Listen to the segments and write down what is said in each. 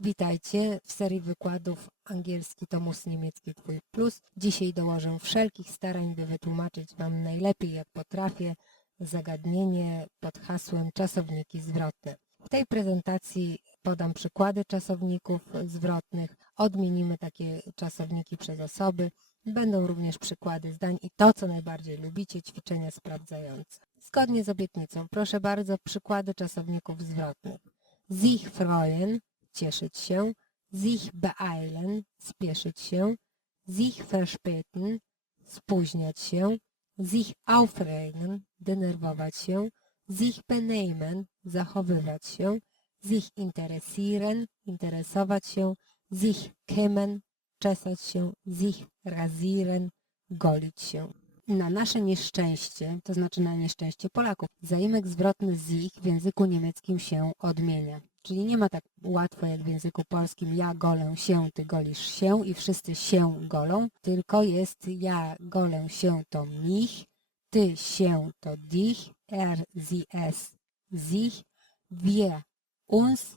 Witajcie w serii wykładów angielski Tomus Niemiecki Twój Plus. Dzisiaj dołożę wszelkich starań, by wytłumaczyć Wam najlepiej jak potrafię zagadnienie pod hasłem czasowniki zwrotne. W tej prezentacji podam przykłady czasowników zwrotnych, odmienimy takie czasowniki przez osoby, będą również przykłady zdań i to, co najbardziej lubicie, ćwiczenia sprawdzające. Zgodnie z obietnicą, proszę bardzo, przykłady czasowników zwrotnych. Sich freuen, cieszyć się, sich beeilen, spieszyć się, sich verspäten, spóźniać się, sich aufregen, denerwować się, sich benehmen, zachowywać się, sich interessieren, interesować się, sich kämmen, czesać się, sich rasieren, golić się. Na nasze nieszczęście, to znaczy na nieszczęście Polaków, zaimek zwrotny sich w języku niemieckim się odmienia. Czyli nie ma tak łatwo jak w języku polskim ja golę się, ty golisz się i wszyscy się golą, tylko jest ja golę się to mich, ty się to dich, er, sie, es, sich, wir, uns,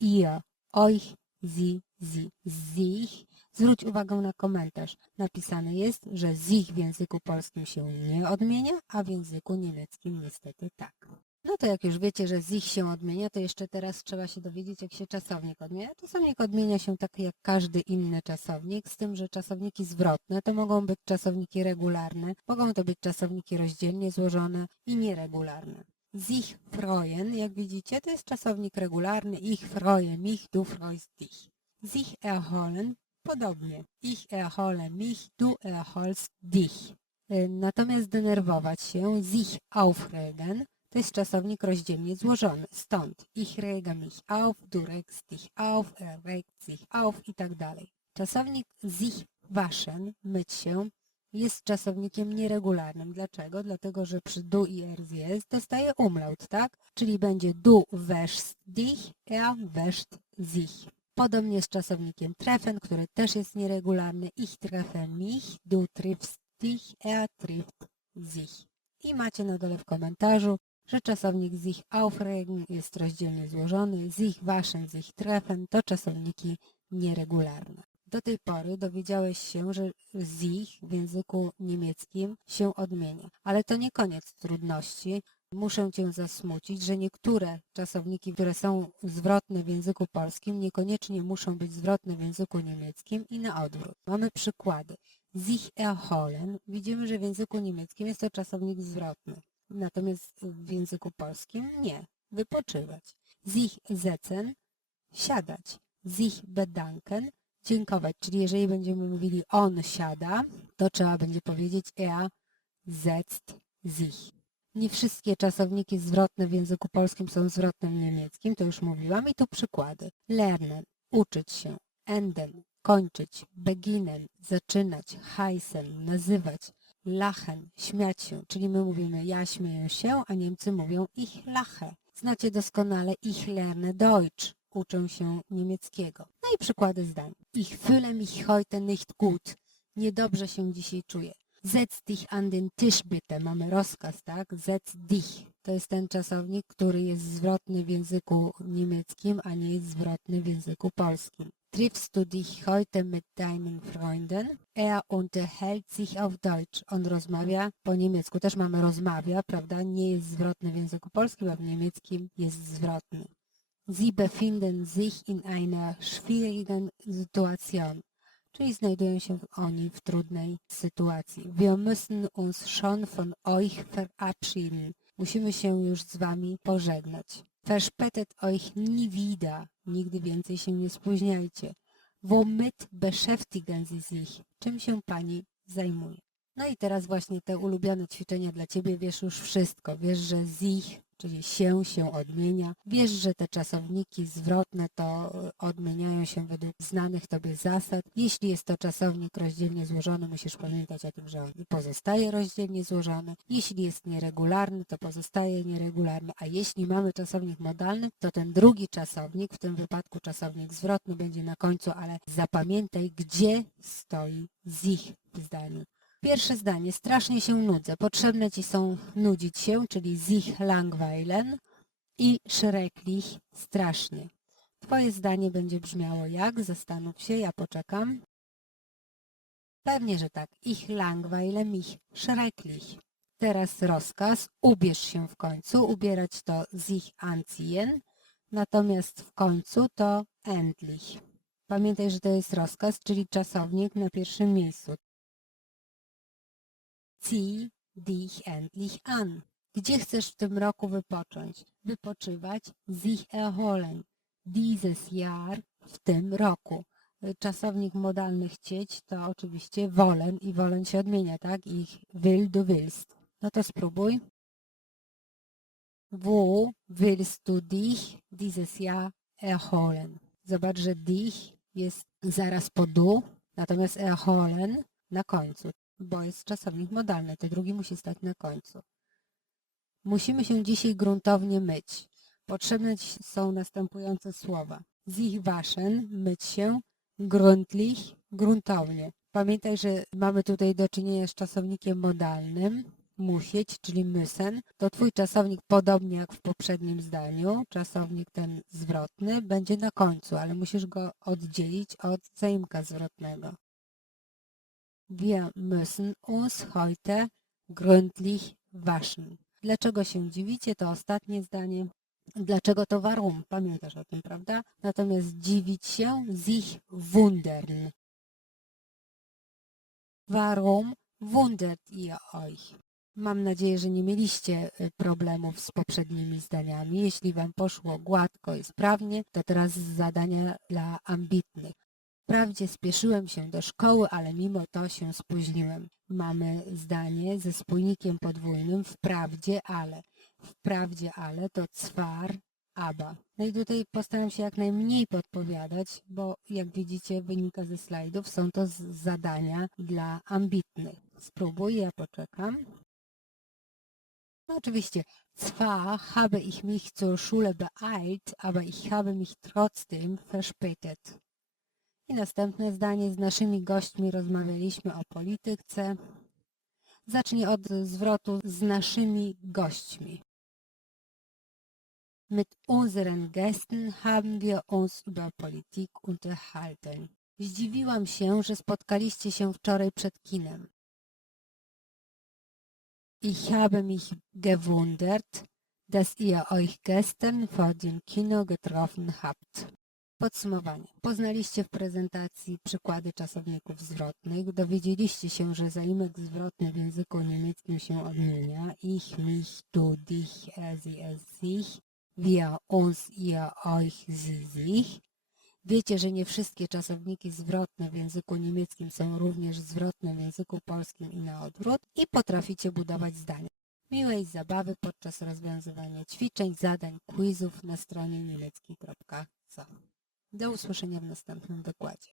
ihr, euch, sie, sie, sich. Zwróć uwagę na komentarz. Napisane jest, że sich w języku polskim się nie odmienia, a w języku niemieckim niestety tak. No to jak już wiecie, że sich się odmienia, to jeszcze teraz trzeba się dowiedzieć, jak się czasownik odmienia. Czasownik odmienia się tak jak każdy inny czasownik, z tym, że czasowniki zwrotne to mogą być czasowniki regularne, mogą to być czasowniki rozdzielnie złożone i nieregularne. Sich freuen, jak widzicie, to jest czasownik regularny. Ich freue mich, du freust dich. Sich erholen, podobnie. Ich erhole mich, du erholst dich. Y, Natomiast denerwować się, sich aufregen, to jest czasownik rozdzielnie złożony. Stąd ich rege mich auf, du regst dich auf, er regt sich auf i tak dalej. Czasownik sich waschen, myć się, jest czasownikiem nieregularnym. Dlaczego? Dlatego, że przy du i er jest dostaje umlaut, tak? Czyli będzie du wäschst dich, er wäscht sich. Podobnie z czasownikiem treffen, który też jest nieregularny. Ich treffe mich, du triffst dich, er trifft sich. I macie na dole w komentarzu, że czasownik sich aufregen jest rozdzielnie złożony, sich waschen, sich treffen to czasowniki nieregularne. Do tej pory dowiedziałeś się, że sich w języku niemieckim się odmienia. Ale to nie koniec trudności. Muszę Cię zasmucić, że niektóre czasowniki, które są zwrotne w języku polskim, niekoniecznie muszą być zwrotne w języku niemieckim i na odwrót. Mamy przykłady. Sich erholen. Widzimy, że w języku niemieckim jest to czasownik zwrotny. Natomiast w języku polskim nie. Wypoczywać. Sich setzen. Siadać. Sich bedanken. Dziękować. Czyli jeżeli będziemy mówili on siada, to trzeba będzie powiedzieć er setzt sich. Nie wszystkie czasowniki zwrotne w języku polskim są zwrotne w niemieckim, to już mówiłam i tu przykłady. Lernen, uczyć się, enden, kończyć, beginnen, zaczynać, heißen, nazywać, lachen, śmiać się, czyli my mówimy ja śmieję się, a Niemcy mówią ich lache. Znacie doskonale ich lerne Deutsch, uczę się niemieckiego. No i przykłady zdań. Ich fühle mich heute nicht gut. Niedobrze się dzisiaj czuję. Setz dich an den Tisch bitte. Mamy rozkaz, tak? Setz dich. To jest ten czasownik, który jest zwrotny w języku niemieckim, a nie jest zwrotny w języku polskim. Triffst du dich heute mit deinen Freunden? Er unterhält sich auf Deutsch. On rozmawia po niemiecku. Też mamy rozmawia, prawda? Nie jest zwrotny w języku polskim, a w niemieckim jest zwrotny. Sie befinden sich in einer schwierigen Situation czyli znajdują się oni w trudnej sytuacji. Wir müssen uns schon von euch verabschieden. Musimy się już z wami pożegnać. Verspätet euch nie wieder. Nigdy więcej się nie spóźniajcie. Womit beschäftigen Sie sich? Czym się pani zajmuje? No i teraz właśnie te ulubione ćwiczenia dla ciebie. Wiesz już wszystko. Wiesz, że sich czyli się się odmienia. Wiesz, że te czasowniki zwrotne to y, odmieniają się według znanych Tobie zasad. Jeśli jest to czasownik rozdzielnie złożony, musisz pamiętać o tym, że on pozostaje rozdzielnie złożony. Jeśli jest nieregularny, to pozostaje nieregularny, a jeśli mamy czasownik modalny, to ten drugi czasownik, w tym wypadku czasownik zwrotny będzie na końcu, ale zapamiętaj, gdzie stoi sich w zdaniu. Pierwsze zdanie. Strasznie się nudzę. Potrzebne ci są nudzić się, czyli sich langweilen i schrecklich strasznie. Twoje zdanie będzie brzmiało jak? Zastanów się, ja poczekam. Pewnie, że tak. Ich langweile mich schrecklich. Teraz rozkaz. Ubierz się w końcu. Ubierać to sich anziehen. Natomiast w końcu to endlich. Pamiętaj, że to jest rozkaz, czyli czasownik na pierwszym miejscu. Zieh dich endlich an. Gdzie chcesz w tym roku wypocząć? Wypoczywać sich erholen. Dieses Jahr w tym roku. Czasownik modalny chcieć to oczywiście wollen i wollen się odmienia, tak? Ich will, du willst. No to spróbuj. Wo willst du dich dieses Jahr erholen? Zobacz, że dich jest zaraz po du, natomiast erholen na końcu, bo jest czasownik modalny, to drugi musi stać na końcu. Musimy się dzisiaj gruntownie myć. Potrzebne są następujące słowa. Sich waschen, myć się, gründlich, gruntownie. Pamiętaj, że mamy tutaj do czynienia z czasownikiem modalnym, musieć, czyli müssen. To twój czasownik, podobnie jak w poprzednim zdaniu, czasownik ten zwrotny, będzie na końcu, ale musisz go oddzielić od zaimka zwrotnego. Wir müssen uns heute gründlich waschen. Dlaczego się dziwicie? To ostatnie zdanie. Dlaczego to warum? Pamiętasz o tym, prawda? Natomiast dziwić się, sich wundern. Warum wundert ihr euch? Mam nadzieję, że nie mieliście y, problemów z poprzednimi zdaniami. Jeśli Wam poszło gładko i sprawnie, to teraz zadania dla ambitnych. Wprawdzie spieszyłem się do szkoły, ale mimo to się spóźniłem. Mamy zdanie ze spójnikiem podwójnym wprawdzie, ale. Wprawdzie, ale to cwar, aba. No i tutaj postaram się jak najmniej podpowiadać, bo jak widzicie wynika ze slajdów, są to zadania dla ambitnych. Spróbuj, ja poczekam. No oczywiście, zwar habe ich mich zur Schule beeilt, aber ich habe mich trotzdem verspätet. I następne zdanie. Z naszymi gośćmi rozmawialiśmy o polityce. Zacznij od zwrotu z naszymi gośćmi. Mit unseren Gästen haben wir uns über Politik unterhalten. Zdziwiłam się, że spotkaliście się wczoraj przed kinem. Ich habe mich gewundert, dass ihr euch gestern vor dem Kino getroffen habt. Podsumowanie. Poznaliście w prezentacji przykłady czasowników zwrotnych. Dowiedzieliście się, że zaimek zwrotny w języku niemieckim się odmienia. Ich, mich, du, dich, sie, es, sich. Wir, uns, ihr, euch, sie, sich. Wiecie, że nie wszystkie czasowniki zwrotne w języku niemieckim są również zwrotne w języku polskim i na odwrót i potraficie budować zdania. Miłej zabawy podczas rozwiązywania ćwiczeń, zadań, quizów na stronie niemiecki.co. Do usłyszenia w następnym wykładzie.